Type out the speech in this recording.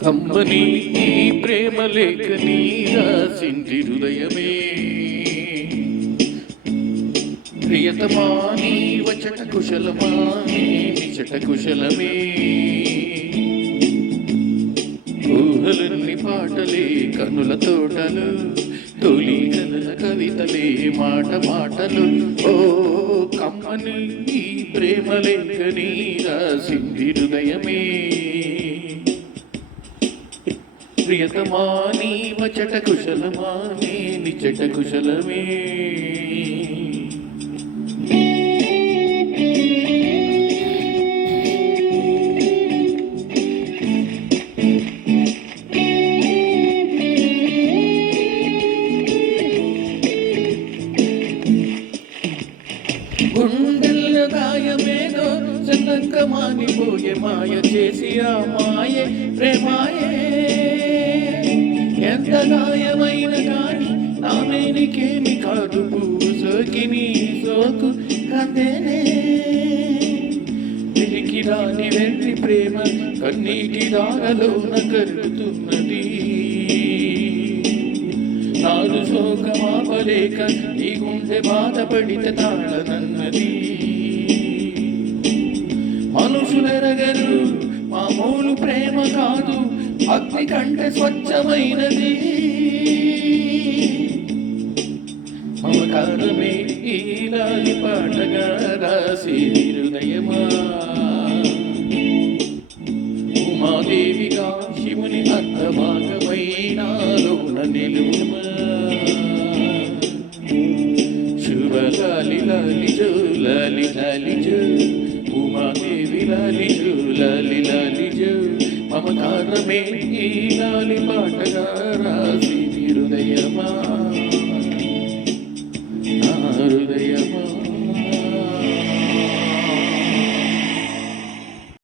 కమ్మని ఈ ప్రేమ లేఖని రాసింది హృదయమే, ప్రియతమా నీ వచట కుశలమా నిచట కుశలమే. ఊహలన్నీ పాటలే కనుల తోటలు, తొలి కనుల కవితలే మాట మాటలు. ఓ కమ్మని ఈ ప్రేమ లేఖని రాసింది హృదయమే, ప్రియతమా నీ వచట కుశలమా నిచట కుశలమే. గుండెల గాయమేదో చల్లంక మానిపోయే మాయ చేసి ఆ మాయే ప్రేమాయే. ఎంత గాయమైన కానీ నా మేనికేమి కాదు, పువ్వు సోకి నీ సోకు కందేనే. తిరిగి రాని వెర్రి ప్రేమ కన్నీటి దారలోన కరుగుతున్నది, నాడు శోకమాపలేక నీ గుండె బాధపడితే తాళనన్నది. మనుషులెరగరు మామూలు ప్రేమ కాదు, అగ్ని కంటే స్వచ్ఛమైనది. మమకారమే ఈలాలి పాటగా రాసి హృదయమా, ఉమాదేవిగా శివుని అర్థభాగమైనాలోన నిలుమా. శుభలాలి లాలి జో లాలి లాలి జో, ఉమాదేవి లాలి జో లాలి లాలి జో. మమకారమే ఈ లాలి పాటగా